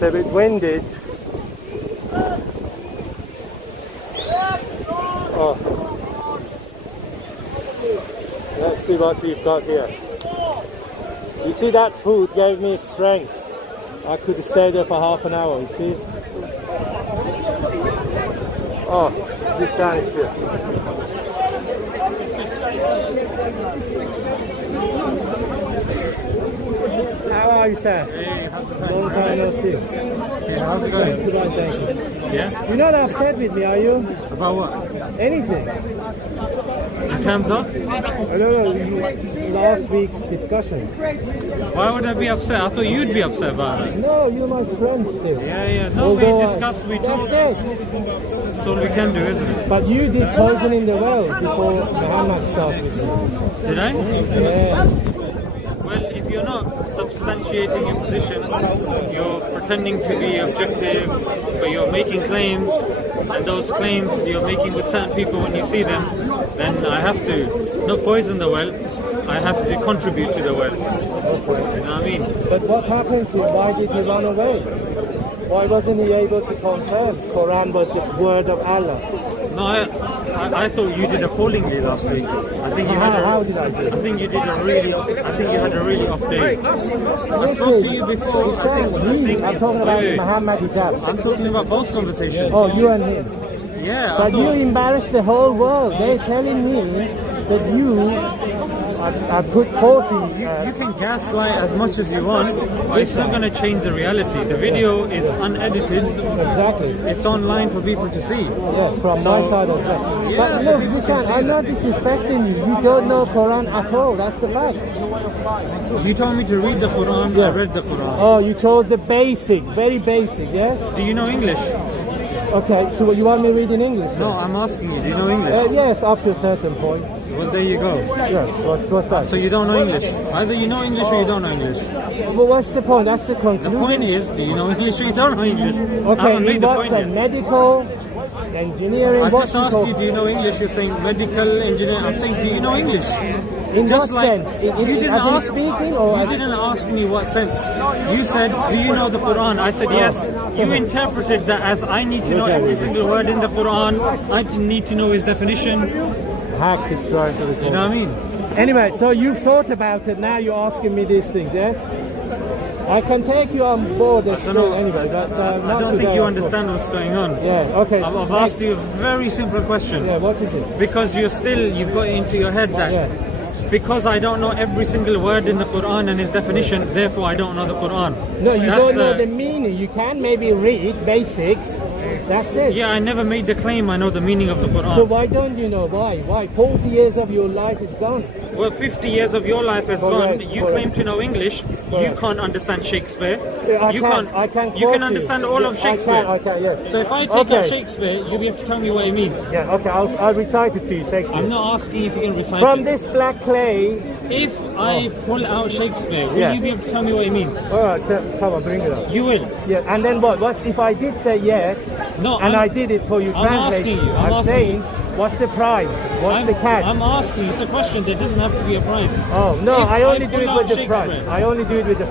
It's a bit winded. Oh. Let's see what we've got here. You see, that food gave me strength. I could stay there for half an hour, you see. Oh, Zishan is here. How are you, sir? Hey, how's it going? Long time no see. Hey, how's it going? Good, thank you. Yeah? You're not upset with me, are you? About what? Anything? In terms of? No, last week's discussion. Why would I be upset? I thought you'd be upset about it. No, you're my friend still. Yeah. No, we discussed, we talked. That's it. That's all we can do, isn't it? But you did poisoning the well before Muhammad started. Did I? Yeah. Well, if you're not substantiating your position, you're pretending to be objective, but you're making claims, and those claims you're making with certain people when you see them, then I have to not poison the well, I have to contribute to the well. Okay. You know what I mean? But what happened to him? Why did he run away? Why wasn't he able to confirm Quran was the word of Allah? No, I thought you did appallingly last week. I think you had How did I do? I think you had a really off day. I spoke to you before. I'm talking about Wait. Muhammad Hijab. I'm talking about both conversations. Oh, you and him. Yeah, I But you thought, embarrassed the whole world. They're telling me that you I put 40. you can gaslight as much as you want, but it's not going to change the reality. The video is unedited. Exactly. It's online for people to see. Yes, from my side of that. Yeah, But so look, people Zishan, can see I'm not that. disrespecting you. You don't know Quran at all. That's the fact. You told me to read the Quran. Yeah. I read the Quran. Oh, you chose the basic, very basic, yes? Do you know English? Okay, so you want me to read in English? No, I'm asking you. Do you know English? Yes, up to a certain point. Well, there you go. Yes, what's that? So you don't know English. Either you know English or you don't know English. Well, what's the point? That's the The conclusion. point is, do you know English or you don't know English? I Okay, haven't made in the what point sense? yet. Medical, engineering, I what just asked you, do you know English? You're saying medical engineer. I'm saying, do you know English? In Just what like sense? you didn't as in ask. speaking or You didn't ask me what sense. You said, do you know the Quran? I said yes. You interpreted that as I need to know every single word in the Quran. I need to know his definition. hack is trying to record. You know what I mean? Anyway, so you've thought about it, now you're asking me these things, yes? I can take you on board as don't know. still anyway, but I don't think you understand what's going on. Yeah, okay. I've asked you a very simple question. Yeah, what is it? Because you've got it into your head that Yeah. because I don't know every single word in the Quran and its definition, therefore I don't know the Quran. No, you That's, don't know the meaning. You can maybe read basics. That's it. Yeah, I never made the claim I know the meaning of the Quran. So why don't you know why? Why? 40 years of your life is gone. Well, 50 years of your life has Correct, gone. You correct. claim to know English. You Correct. can't understand Shakespeare. I You can You quote can understand all of Shakespeare. I can, yes. So if I take Okay. out Shakespeare, you'll be able to tell me what it means. Yeah, okay, I'll recite it to you, Shakespeare. I'm not asking if you can recite From it. this black clay. If I pull out Shakespeare, will Yeah. you be able to tell me what it means? Alright, come on, bring it up. You will. Yeah, and then what? What if I did say yes, No, and I'm- I did it for you, I'm translate? asking you, I'm I'm asking saying, what's the prize? What's the catch? I'm asking. It's a question. There doesn't have to be a prize. Oh, no, If I only do pull it out with the prize. Shakespeare- I only do it with the...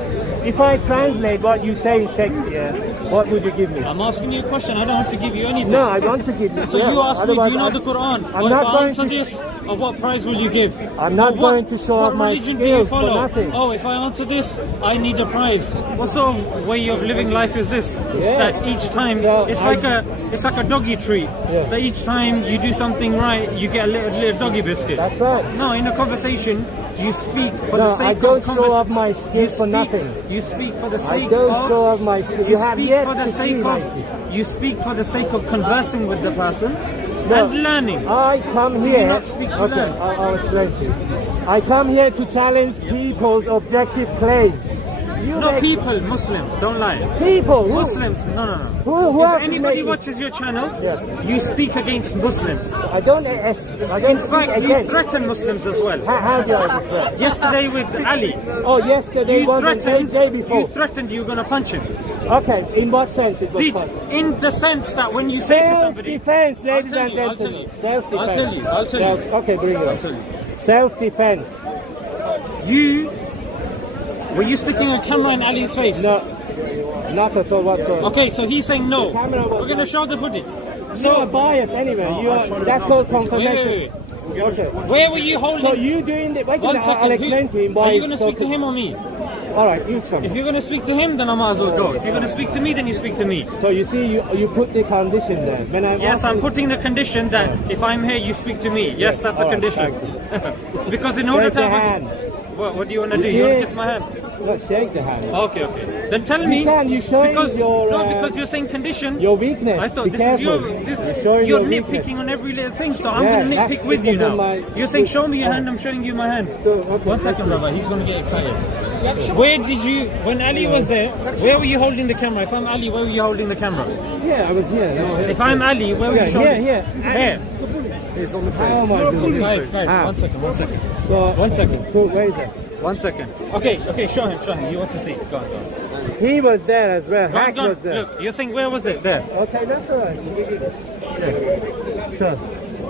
If I translate what you say in Shakespeare, what would you give me? I'm asking you a question. I don't have to give you anything. No, I want to give you... So yeah, you asked me, do otherwise you know I- the Quran? I'm Or not if I going answer to... this, what prize will you give? I'm not Or going to show what off my religion do you skills for follow? nothing. Oh, if I answer this, I need a prize. What sort of way of living life is this? Yes. That each time So it's like a doggy treat. Yeah. That each time you do something right, you get a little doggy biscuit. That's right. No, in a conversation, you speak for No, the sake I of don't show off my skills you for nothing. You speak for the I sake don't of. show off my skills. You have speak yet for the to sake see my of. skills. You speak for the sake of conversing with the person No. and learning. I come you here. not speak to Okay, learn? I'll explain to you. I come here to challenge people's objective claims. You No, make people, Muslims, don't lie. people who, Muslims, no. who If have to anybody make- watches your channel, Yeah. you speak against Muslims. I don't In speak fact, you against. threaten Muslims as well. How do I describe? Yesterday with Ali, Oh, yesterday you wasn't the day before. you threatened you were going to punch him. Okay, in what sense it was Did, fun? in the sense that when you say to somebody, Self-defense, ladies tell and you, I'll tell gentlemen. you. Self-defense. I'll tell you. Okay, bring it I'll up. tell you. Self-defense. Were you sticking a camera in Ali's face? No. Not at all whatsoever. Okay, so he's saying no. The camera was We're going to show the footage. You are biased anyway. You are, that's called confirmation. Wait. Okay. Where were you holding? So you doing the... Wait, One I'll second. explain to him why... Are you going to it's so speak to him or me? All right, you tell me. If you're going to speak to him, then I might as well go. If you're going to speak to me, then you speak to me. So you see, you put the condition there. When Yes, I'm putting the condition that if I'm here, you speak to me. Yes, that's the All right, condition. Because in order Shake to the have hand. what do you want to do? You want to kiss my hand? No, shake the hand. Okay. Then tell me. Zishan, you're showing because your... because you're saying condition. Your weakness. I thought Be this careful. is you're you're weakness. nitpicking on every little thing, so I'm Yeah, going to that's nitpick with you because of now. my- You're saying show me your hand, I'm showing you my hand. So, okay, One second, brother. He's going to get excited. Where did you, when Ali was there, where were you holding the camera? If I'm Ali, where were you holding the camera? Yeah, I was here. No, If I'm Ali, where were you holding? Here. Here. It's on the face. Oh my goodness. Guys, Ah. one second. So, 1 second. So, where is it? 1 second. Okay, show him. He wants to see. Go on. He was there as well. Go Hack on. was there. Look, you're saying where was it? There. Okay, that's all right. Sure.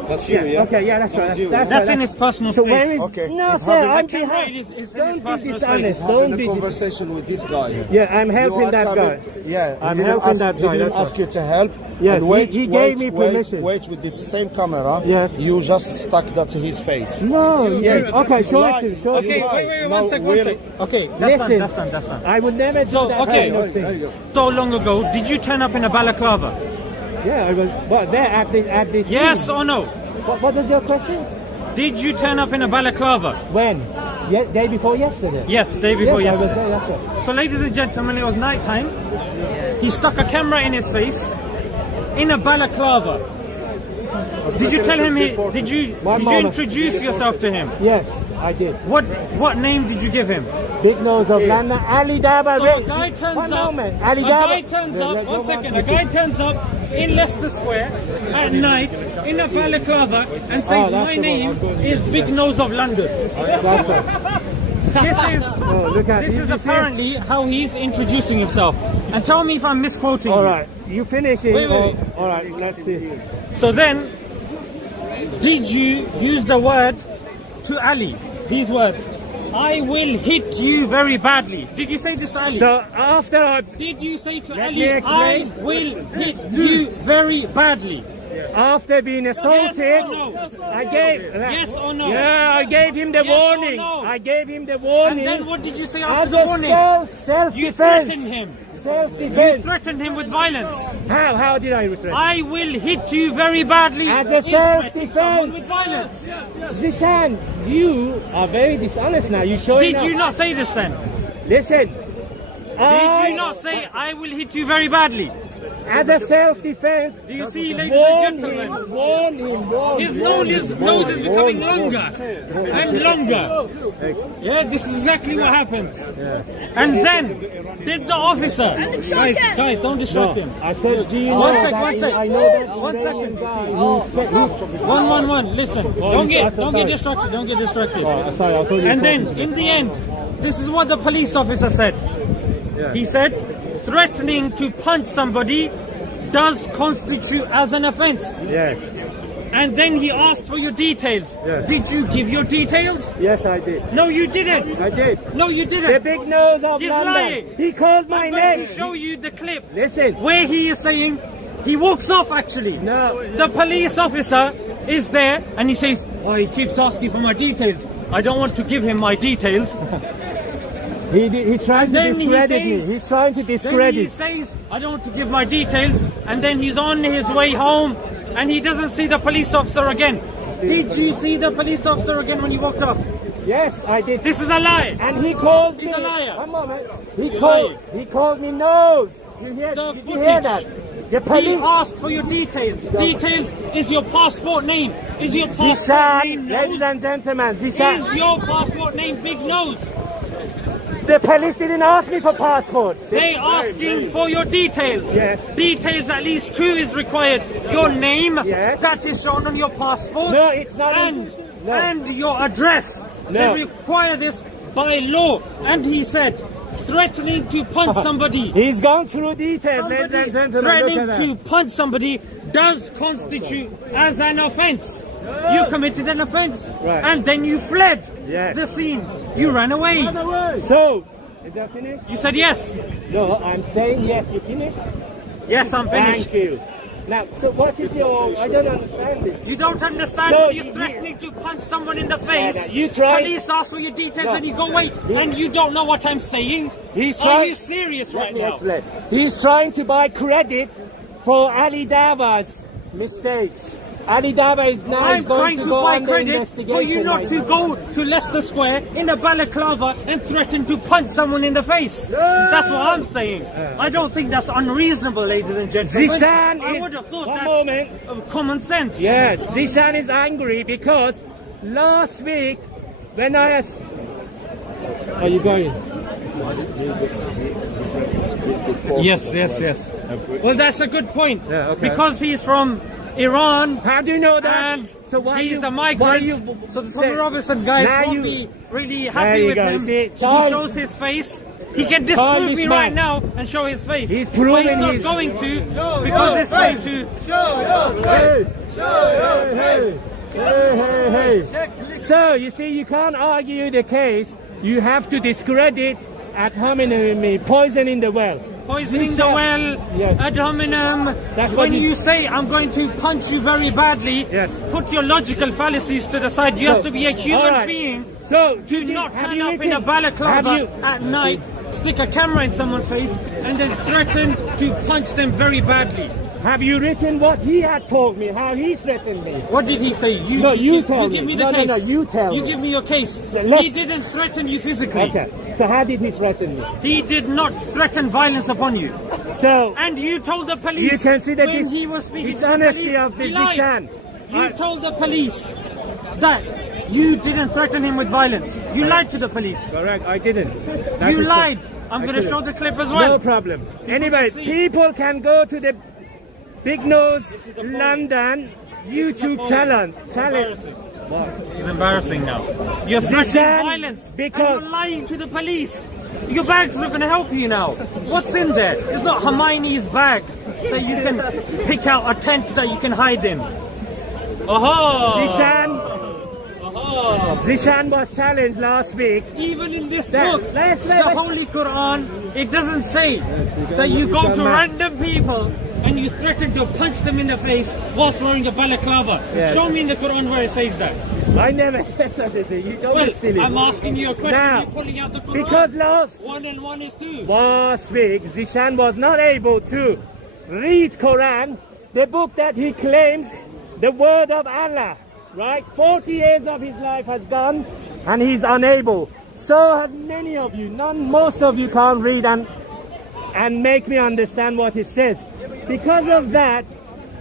That's you, yeah? Okay, yeah, that's right. you. That's That's right. in his personal So space. where is... Okay. No, He's sir, having- I'm The camera behind. is in his Don't be personal dishonest. space. Don't Having a be... conversation with this guy. Yeah, I'm You helping are that coming- guy. Yeah, I'm he didn't helping ask- that guy, He didn't that's ask you to help. Yes, And wait, he gave me permission. Wait with this same camera. Yes. You just stuck that to his face. No, Yes. okay, show Lie. it to him. Show it to Okay, him. wait, No, 1 second. really. Okay, Listen. that's done. I would never do So, that. okay. kind of thing. There you go. So long ago, did you turn up in a balaclava? Yeah, I was... But there at the Yes scene. or no? What is your question? Did you turn up in a balaclava? When? Day before yesterday? Yes, day before yes, I was yesterday. there, that's right. So, ladies and gentlemen, it was night time. He stuck a camera in his face in a balaclava. Did you tell him? Did you introduce yourself to him? Yes, I did. What name did you give him? Big nose of London, Ali Daba. So a guy turns One up. moment. Ali A Daba. guy turns up. 1 second. A guy turns up in Leicester Square at night in a balaclava and says, that's "My the name one. is Big Nose of London." That's right. Look at This you is see? apparently how he's introducing himself. And tell me if I'm misquoting. All you. right, you finish it. Wait. All right, let's see. So then, did you use the word to Ali? These words. I will hit you very badly. Did you say this to Ali? So after I, Did you say to Let Ali, me I explain. will hit you very badly? after being assaulted, Yes or no? I gave. Yes or no? Yeah, I gave him the Yes or warning. no? I gave him the And warning. then what did you say As after the a warning? You self-defense. threatened him. You Self-defense. threatened him with violence. How did I return? I will hit you very badly. As a is threatening self-defense. someone with violence. Zishan, you are very dishonest now. You showing Did you up. not say this then? Listen. Did you not say I will hit you very badly? As a self-defense, Do you see, ladies and gentlemen? warn him. His nose is becoming longer and longer. Yeah, this is exactly what happens. And then, did the officer... Guys, don't distract him. I said, do you know One that sec. I know that 1 second. guy. 111. Listen, don't get sorry. distracted. Don't get distracted. Sorry, I'll call you. And then, in the end, this is what the police officer said. He said, threatening to punch somebody does constitute as an offence. Yes, And then he asked for your details. Yeah. Did you give your details? yes, I did. No, you didn't. I did. No, you The didn't. big nose of He's London. lying. He called my I'm going name. to show you the clip Listen. where he is saying he walks off actually. No. The police officer is there and he says, oh, he keeps asking for my details. I don't want to give him my details. He tried to Then he discredit me. says- He's trying to Then he discredit. says, I don't want to give my details. And then he's on his way home and he doesn't see the police officer again. Did you see the police officer again when you walked off? Yes, I did. This is a lie. And he called He's me. a liar. One moment. He He's called. lying. He called me nose. You hear? The Did you hear that? footage. The He police. asked for your details. Details is your passport name. Is your passport Zishan, name ladies Nose? and gentlemen, Is Zishan. your passport name Big Nose? The police didn't ask me for passport. They asking for your details. Yes. Details, at least two is required. Your name, Yes. that is shown on your passport. No, it's not. No. And your address. No. They require this by law. And he said, threatening to punch somebody. He's gone through details, ladies Somebody and gentlemen. threatening Look at to that. punch somebody does constitute as an offence. You committed an offence, Right. and then you fled Yes. the scene. You ran away. So, Is that finished? You said yes. No, I'm saying yes. You finished? Yes, I'm finished. Thank you. Now, so what is your... I don't understand this. You don't understand No, when you're threatening to punch someone in the face. no, you tried- Police ask for your details No. and you go away and you don't know what I'm saying. He's Are trying... you serious Let right me now? explain. He's trying to buy credit for Ali Dawa's mistakes. Ali Dawa is now I'm going trying to to go buy under credit investigation. for you not right to now. go to Leicester Square in a balaclava and threaten to punch someone in the face. That's what I'm saying. I don't think that's unreasonable, ladies and gentlemen. Zishan I is... would have thought One that's moment. common sense. Yes, Zishan is angry because last week when I... Are you going? Yes. Well, that's a good point. Yeah, okay. Because he's from Iran. How do you know that? And why he's you, a why migrant. you So the say- Tommy Robinson guys Now won't you- be really There happy you with go, him. see, He Charles- shows his face. He can Charles disprove me is right man. now and show his face. He's But proven he's not he's- going to because it's going to. Hey. So, you see, you can't argue the case. You have to discredit ad hominem, poison in the well. Poisoning the Zishan- well, Yes. ad hominem. That's what When you- you say I'm going to punch you very badly, Yes. put your logical fallacies to the side. You So, have to be a human all right. being. So, Do not have turn you up in written- a balaclava have you- at night, stick a camera in someone's face, and then threaten to punch them very badly. Have you written what he had told me, how he threatened me? What did he say? No, you tell give me. me the No, no, case. no, you tell You me. give me your case. let's- He didn't threaten you physically. Okay, so how did he threaten me? He did not threaten violence upon you. So, And you told the police you consider when this he was speaking to the dishonesty police, of the he lied. Zishan. You told the police that you didn't threaten him with violence. You lied to the police. Correct, I didn't. You lied. I'm going to show the clip as well. No problem. Anyway, see. people can go to the Big Nose London YouTube channel. It's embarrassing now. You're threatening Zishan, violence because- and you're lying to the police. Your bag's not going to help you now. What's in there? It's not Hermione's bag that you can pick out a tent that you can hide in. Aha! Zishan was challenged last week. Even in this There, book, let's- the Holy Quran, it doesn't say that you go to random people and you threaten to punch them in the face whilst wearing a balaclava. Yeah. Show me in the Quran where it says that. I never said such a thing. You don't Well, be silly. I'm asking you a question. Now, You're pulling out the Quran. because last 1 and 1 is 2. Last week, Zishan was not able to read Quran, the book that he claims the word of Allah, right? 40 years of his life has gone and he's unable. So have many of you. Most of you can't read and make me understand what it says. Because of that,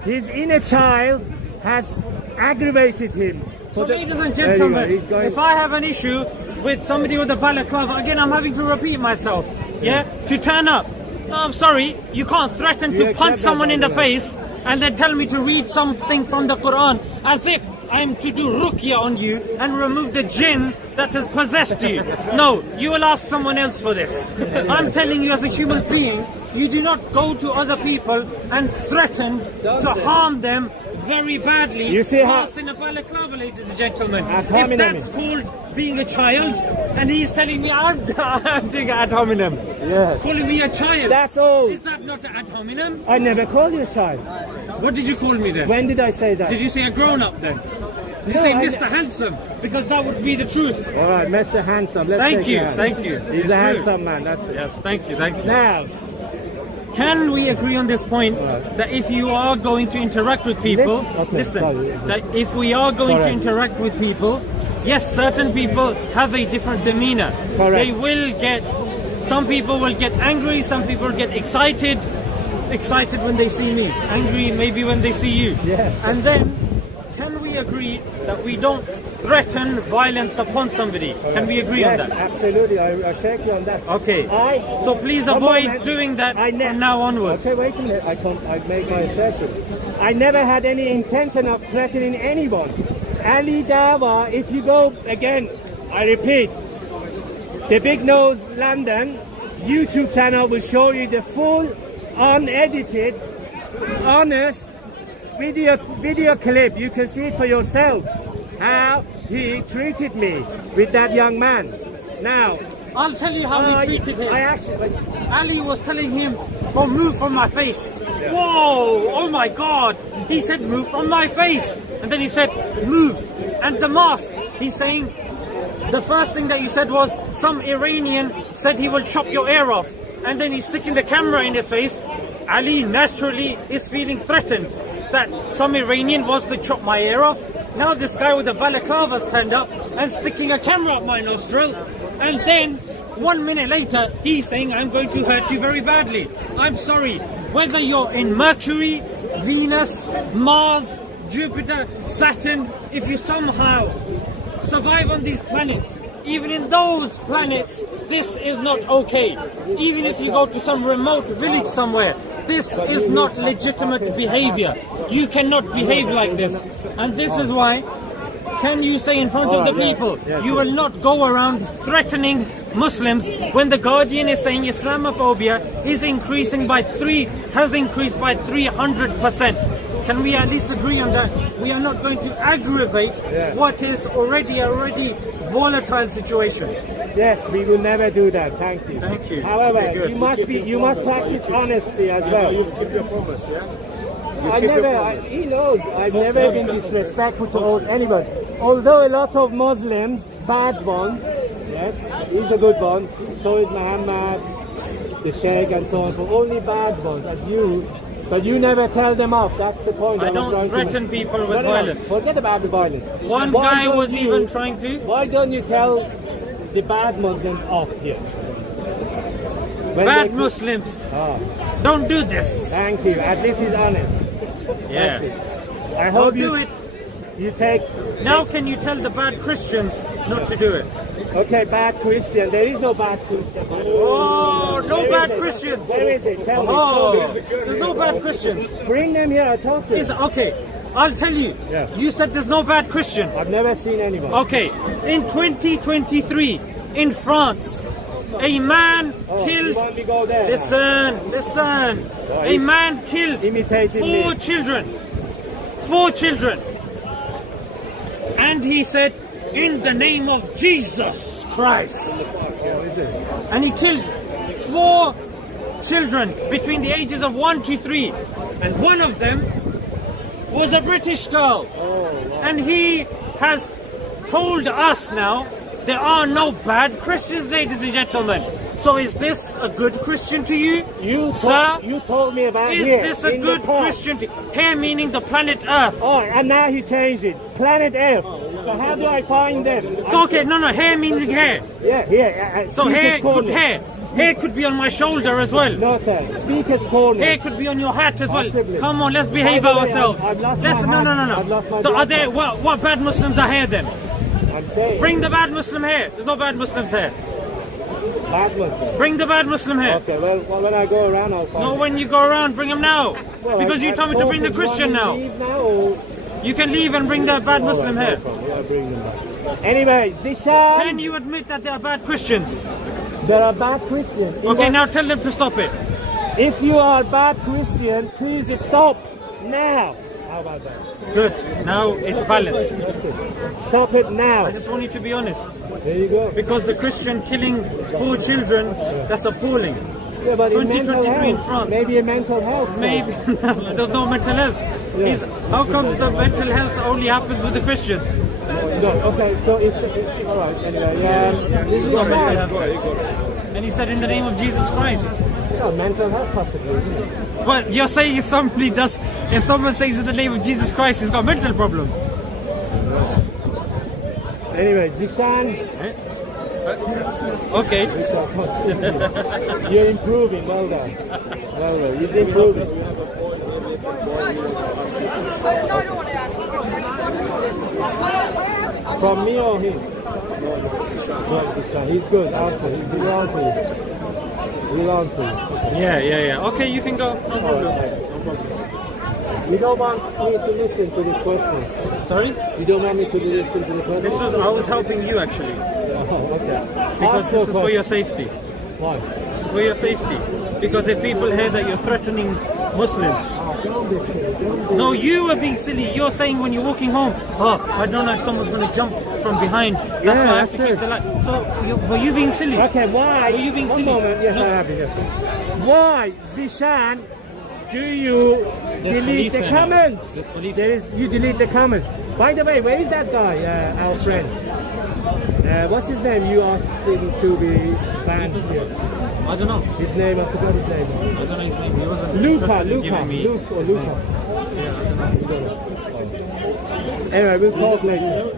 his inner child has aggravated him. So ladies and There you go, gentlemen, he's going- if I have an issue with somebody with a balaclava, again I'm having to repeat myself, yeah, to turn up. No, I'm sorry, you can't threaten You to accept punch that, someone in the don't you? face and then tell me to read something from the Quran as if I'm to do ruqya on you and remove the jinn that has possessed you. No, you will ask someone else for this. I'm telling you as a human being, you do not go to other people and threaten to harm them very badly. You see how- whilst in a balaclava, ladies and gentlemen. Ad If hominem. that's called being a child, and he's telling me I'm doing ad hominem, Yes. calling me a child, That's all. is that not ad hominem? I never called you a child. What did you call me then? When did I say that? Did you say a grown-up then? Did you No, say I- Mr. Handsome? Because that would be the truth. All right, Mr. Handsome. Let's Thank take you, it out. thank you. He's It's a true. handsome man. That's it. Yes, thank you, thank you. Now, Can we agree on this point that if you are going to interact with people, Okay, listen, sorry. that if we are going to Correct. interact with people, yes, certain people have a different demeanor. Correct. They will get, some people will get angry, some people get excited when they see me, angry maybe when they see you. Yes. And then, can we agree that we don't threaten violence upon somebody? Can we agree on yes, that? absolutely. I shake you on that. Okay. I So please One avoid moment. doing that I from now onwards. Okay, wait a minute. I make my assertion. I never had any intention of threatening anyone. Ali Dawa, if you go again, I repeat, the Big Nose London YouTube channel will show you the full, unedited, honest video clip. You can see it for yourselves how he treated me with that young man. Now, I'll tell you how he treated him. I actually, Ali was telling him, "Oh, move from my face." Whoa! Oh my God! He said, "Move from my face," and then he said, "Move." And the mosque, he's saying, the first thing that he said was, some Iranian said he will chop your ear off, and then he's sticking the camera in his face. Ali naturally is feeling threatened that some Iranian wants to chop my ear off. Now this guy with a balaclava stand up and sticking a camera up my nostril, and then 1 minute later he's saying, "I'm going to hurt you very badly." I'm sorry, whether you're in Mercury, Venus, Mars, Jupiter, Saturn, if you somehow survive on these planets, even in those planets, this is not okay. Even if you go to some remote village somewhere, this is not legitimate behavior. You cannot behave like this. And this is why, can you say in front of the people, you will not go around threatening Muslims when the Guardian is saying Islamophobia is increasing by has increased by 300%. Can we at least agree on that? We are not going to aggravate what is already volatile situation. yes, we will never do that. Thank you. Thank you. However, Okay, good. you must practice honesty as well. You keep your promise, yeah? He knows I've never been disrespectful to anybody. Although a lot of Muslims, bad ones, yes, he's a good one, so is Muhammad, the Sheikh and so on, but only bad ones, as you. But you never tell them off, that's the point. I don't threaten people with violence. Forget about the violence. One Why guy don't was you- even trying to. Why don't you tell the bad Muslims off here? When Bad they- Muslims, Ah, don't do this. thank you, at least he's honest. Yeah. That's it. I Don't hope do it. you take. Now can you tell the bad Christians not to do it? Okay, bad Christian. There is no bad Christian. Oh, no Where bad is it? Christians. Where is it? Tell me. Oh, there's no bad Christians. Bring them here. I'll talk to Is them. okay. I'll tell you. Yeah. You said there's no bad Christian. I've never seen anyone. Okay. In 2023, in France, a man Oh, you killed. want me to go there? now? Listen. A he's man killed imitating four me. children. 4 children. And he said, "In the name of Jesus Christ." Oh, is it? And he killed 4 children between the ages of 1 to 3. And one of them was a British girl. And he has told us now there are no bad Christians, ladies and gentlemen. So is this a good Christian to you? Sir? You told me about Is here. this a in good the park. Christian? Here meaning the planet Earth. Oh, and now he changed it. Planet Earth. So how do I find them? So, okay, no, here meaning hair. Yeah, here. So Speaker's Corner. hair could be on my shoulder as well. No, sir. Speaker's Corner. Hair could be on your hat as well. Possibly. Come on, let's behave By the way, ourselves. I've lost Let's my no. hat. I've lost my So are black there hat. what bad Muslims are here then? I'm saying. Bring the bad Muslim here. There's no bad Muslims here. Bad Muslim. Bring the bad Muslim here. Okay, well, when I go around, I'll find No, them. when you go around, bring him now. Well, Because you told me to bring the thought, do you Christian want now. me to leave now or... You can leave and bring the bad Muslim here. Yeah, bring them back. Anyway, Zishan, Can you admit that they are bad Christians? there are bad Christians. Okay, now tell them to stop it. If you are bad Christian, please stop now. How about that? Good. Now it's balanced. That's it. Stop it now. I just want you to be honest. There you go. Because the Christian killing 4 children, that's appalling. Yeah, but in mental 2023 in health, France. maybe a mental health. Maybe there's no mental health. Yeah. How comes the mental health only happens with the Christians? No, okay, so if all right, anyway, this is Got mental bad. health. And he said in the name of Jesus Christ. Mental health possibly, isn't it? Well, you're saying if someone says in the name of Jesus Christ, he's got a mental problem. Anyway, Zishan, Okay. you're improving. Well done. Well done. He's improving. From me or him? He's good. Answer. He'll answer you. He'll answer you. Yeah. Okay, you can go. No problem. You don't want me to listen to the question. Sorry? You don't want me to listen to the question? I was helping you actually. Oh, okay. Because Ask this your is for your question. safety. Why? This is for your safety. Because if people hear that you're threatening Muslims, No, you are being silly. You're saying when you're walking home, oh, I don't know if someone's going to jump from behind. That's why I have to keep the light. So, were you being silly? Okay, why? Were you being One silly? moment. Yes, No. I have it. Yes. Why, Zishan, do you delete police the there. comments? There's police. You delete the comments. By the way, where is that guy, our friend? What's his name? You asked him to be banned here. I don't know. His name, I forgot his name. I don't know his name. He wasn't Luca, interested in Luca, giving me Luke or his Luca. name. Anyway, we'll talk later.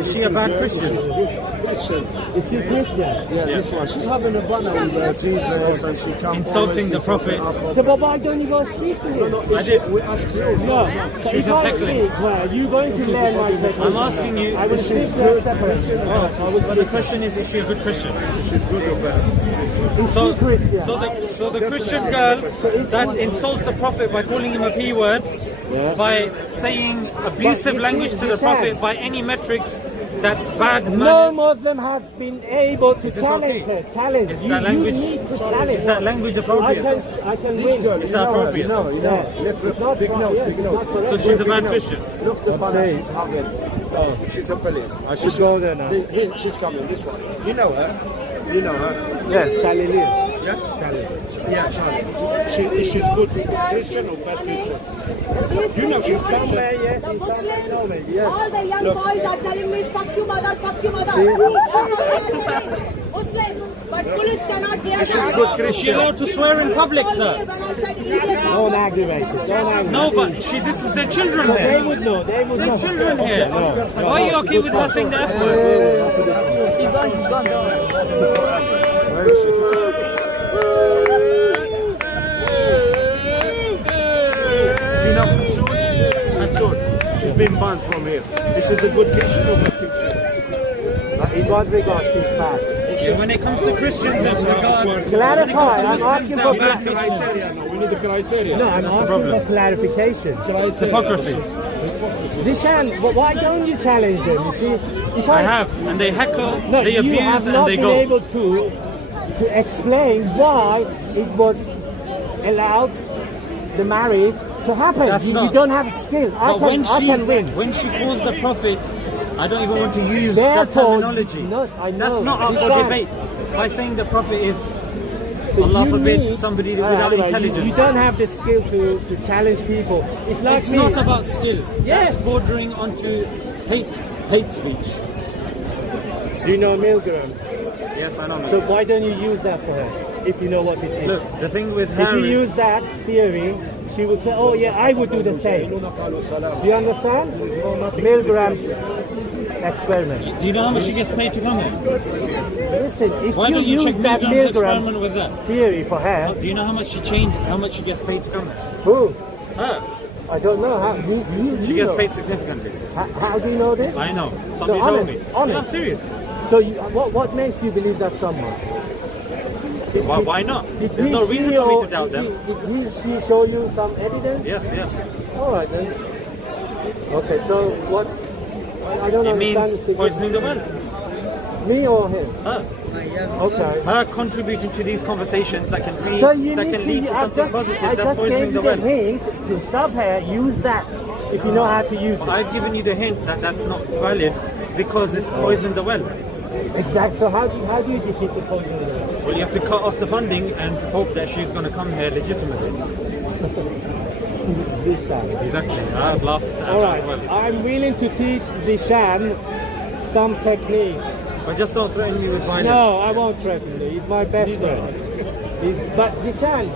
Is she a bad Christian? Is she Christian? Yeah, this one. She's having a banner with Jesus and she comes Insulting the prophet. So, but why don't you go speak to him? I did. We ask you. No, She's if just I heckling. speak, well, you're going to learn my technique. I'm asking you. I will speak to her separately. But the question is she a good Christian? She's good or bad? Is she Christian? So the Christian girl that insults the prophet by calling him a P word, by saying abusive language to the prophet by any metrics, that's bad No manners. Muslim has been able to Is this challenge okay? her. Challenge. Is You that language? need to challenge Is that her. language appropriate? I can This win. girl, Is you that know her, appropriate? you know her. It's not Big right, nose, yes, big it's nose. not correct. So she's a bad Christian. Look the banner say. she's having. She's a police. I should go there now. Here, she's coming, this one. You know her? You know her? Yes, Shalili. Yeah? Yeah, Charlie. She's good Christian or bad Christian? Do you know she's Christian? Somewhere, yes, The in somewhere, no, Muslims, maybe, yes. all the young boys are telling me, fuck you mother, fuck you mother. Muslim, but police cannot hear She's that. good Is she allowed to swear in public, Told me sir? when I said idiot. Don't aggravate it. Don't aggravate No, it. but this is their children They here. would know. They would know. Their children here. No. Why are you okay with her saying the F word? Where is she? Do you know Atul? She's been banned from here. This is a good Christian or bad Christian? In what regard she's bad? When it comes to Christians, it's regards. Clarify. I'm asking for bad Criteria, no. We need the criteria. No, I'm asking for clarification. Hypocrisy. Zishan, why don't you challenge them? You see, if I have, and they heckle, No, they you abuse, have and not they been go. able to explain why it was allowed the marriage to happen. That's You not- don't have skill. I can win. when she calls the prophet, I don't even want to use Therefore, that terminology. no, I know. That's not up You for can't. debate. By saying the prophet is, So Allah you forbid, need- somebody All without right, intelligence. You don't have the skill to challenge people. It's like It's me. not about skill. Yes. That's bordering onto hate speech. Do you know Milgram? Yes, I know. So why don't you use that for her if you know what it is? Look, the thing with If her you is, use that theory, she would say, oh yeah, I would do the same. Do you understand? Milgram's experiment. do you know how much she gets paid to come here? Listen, if Why you don't you check use that Milgram's experiment with Milgram's that? theory for her, Do you know how much how much she gets paid to come here? who? Her. I don't know how. She You gets know. paid significantly. How do you know this? I know. No, Somebody told honest, me. honest. Yeah, I'm serious. So what makes you believe that someone? Why not? Did There's no he reason see for me or to doubt them. Did she show you some evidence? Yes, yes. All right then. Okay, so what? I don't It means understand the poisoning the well. Me or him? Her. Okay. Her contributing to these conversations that can lead, So you that need can lead to I something just, positive. I That's just poisoning gave the you the well. hint to stop her. Use that if you know how to use But it. I've given you the hint that that's not valid because it's poisoned the well. Exactly. So how do you defeat the poison? Well, you have to cut off the funding and hope that she's going to come here legitimately. Zishan. Exactly. I'd laugh at that All as right. well. I'm willing to teach Zishan some techniques. But just don't threaten me with violence. No, I won't threaten you. He's my best friend. But Zishan,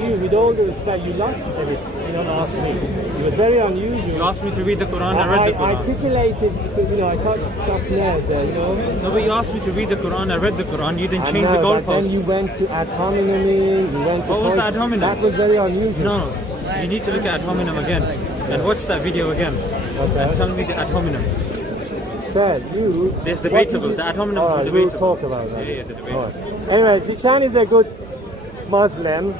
you, with all the respect, you lost everything. You don't ask me. It was very unusual. You asked me to read the Quran, I read the I Quran. titulated, I touched stuff there, you know. No, but you asked me to read the Quran, I read the Quran, you didn't I change the know, but then you goalposts. went to ad hominem, you went to What was the ad hominem? That was very unusual. No, you need to look at ad hominem again and watch that video again and tell me the ad hominem. Sir, you... There's what debatable, did you- the ad hominem All is right, we'll debatable. talk about that. Yeah, the debatable. All right. Anyway, Zishan is a good Muslim.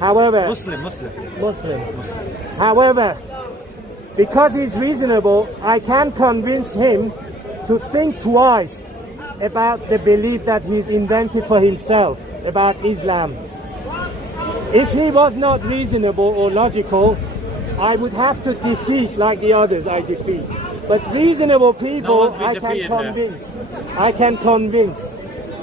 However... Muslim. However, because he's reasonable, I can convince him to think twice about the belief that he's invented for himself about Islam. If he was not reasonable or logical, I would have to defeat like the others I defeat. But reasonable people, one's been I can defeated there. convince. I can convince.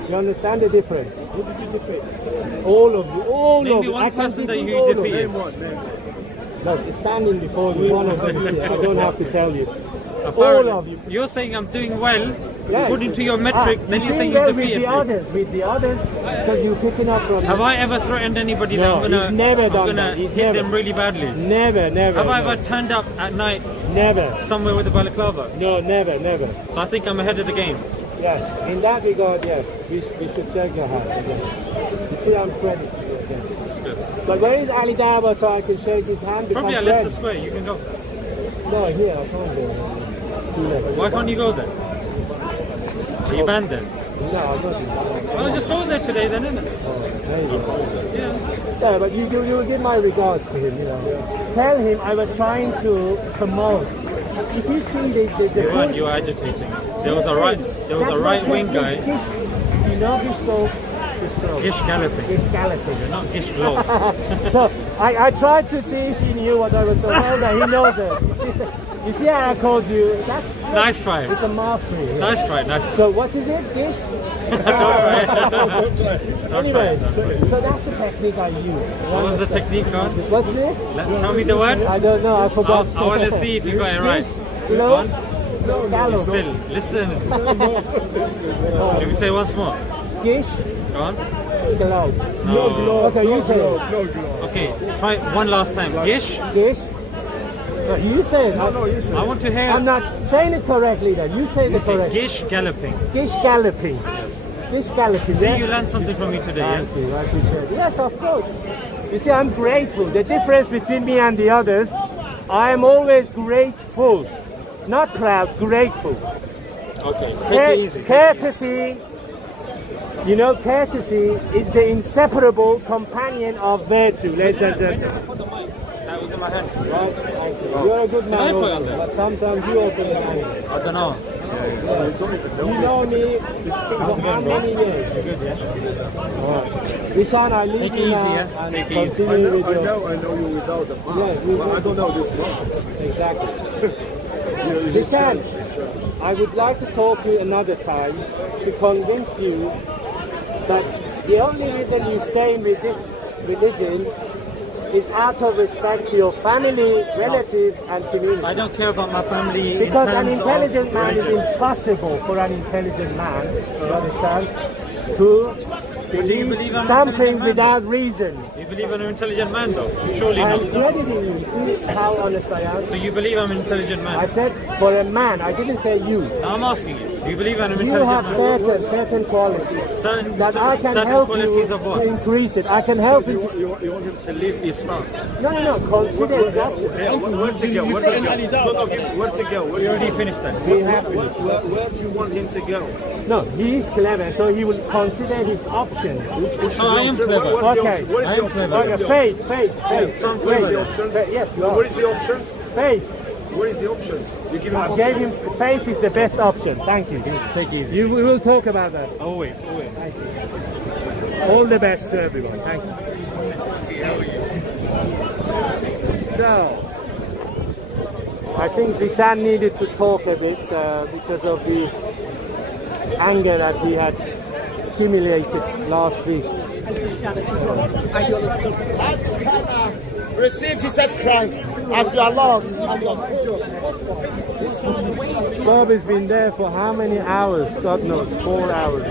You understand the difference? Who did you defeat? All of you, all Name of me you. one I can person that defeat you all of defeated. Name one. Name one. Look, it's standing before you, one of them here. I don't have to tell you. Apparently, All of you. You're saying I'm doing well, Yes. according to your metric, then you say doing you well defeated me. with the others, because you're picking up from Have I ever threatened anybody No, that I'm he's never I'm done gonna that. He's hit never. them really badly? Never, never. Have I no. ever turned up at night Never. somewhere with a balaclava? No, never, never. So I think I'm ahead of the game. Yes, in that regard, yes. We should shake your hand again. You see, I'm friendly to you again. That's good. But where is Ali Daba so I can shake his hand? Probably at Because Leicester Square, you can go. No, here, I can't go. Too late. Why can't you go there? Are you banned then? No, I'm not doing that. Well, just go there today then, innit? Maybe. Yeah. Yeah, but you give my regards to him, you know. Tell him I was trying to promote. If you see the You weren't, you were agitating. There was a right wing guy, Gish, you know Gish Gish galloping. Gish galloping. You're not Gish Glow. So I tried to see if he knew what I was talking about. He knows it. You see how I called you? That's Nice try. it's a mastery. Yeah. Nice try, nice try. So what is it? Gish? Don't try it. Don't try. Anyway, Don't try it. so that's the technique I use. You What was the understand? technique on? What's it? Tell me the word. I don't know. I forgot. I want to see if you got it right. Glow? One. Gallo. Still, listen. Let me say once more. Gish? Go on. Glow. No. Okay, you say it. No glow. Okay, try it one last time. Gish. Gish? No, you say it. No, you say. I want to hear. I'm not saying it correctly then. You say the correct. Gish galloping. Gish galloping. Gish galloping. See, Yeah? you learned something from me today, yeah? Thank you. I appreciate it. Yes, of course. You see, I'm grateful. The difference between me and the others, I am always grateful. Not proud, grateful. Okay, take it easy. Courtesy, you know, courtesy is the inseparable companion of virtue, ladies and gentlemen. That was in my hand. Right? Thank you. You're a good I man, put also, on there? but sometimes you also get angry. I don't know. You know me for how many years? Ishan, I leave Take it you easy, now yeah? and Take it easy. continue with your... I know you without the mask, Yes, we but do. I don't know this mask. Exactly. You Ishan, I would like to talk to you another time to convince you that the only reason you stay with this religion is out of respect to your family, relatives, and community. I don't care about my family. Because in an terms intelligent of man is religion. impossible for an intelligent man, you understand, to believe believe I'm an something intelligent man, without reason. You believe I'm an intelligent man, though? Surely I'm not. crediting you. See how honest I am? So you believe I'm an intelligent I man? said for a man, I didn't say you. Now I'm asking you. Do you believe I'm an You have intelligent man? certain qualities Certain, that I can certain help you qualities of to what? increase it. I can help you. You want him to leave Islam? No, consider his action. Yeah, where to go? Where to go? No, where to go? We already finished that. Where do you want him to go? No, he is clever, so he will consider his options. Oh, I am clever. Okay. What is I the am option? clever. Okay, faith. What is the options? Yes, you are. What is the options? Faith. What is the options? You give him I gave him faith is the best option. Thank you. Take it easy. We will talk about that. Always. Thank you. All the best to everyone. Thank you. So, I think Zishan needed to talk a bit because of the anger that he had accumulated last week. Receive Jesus Christ as your Lord. Bob has been there for how many hours? God knows, 4 hours.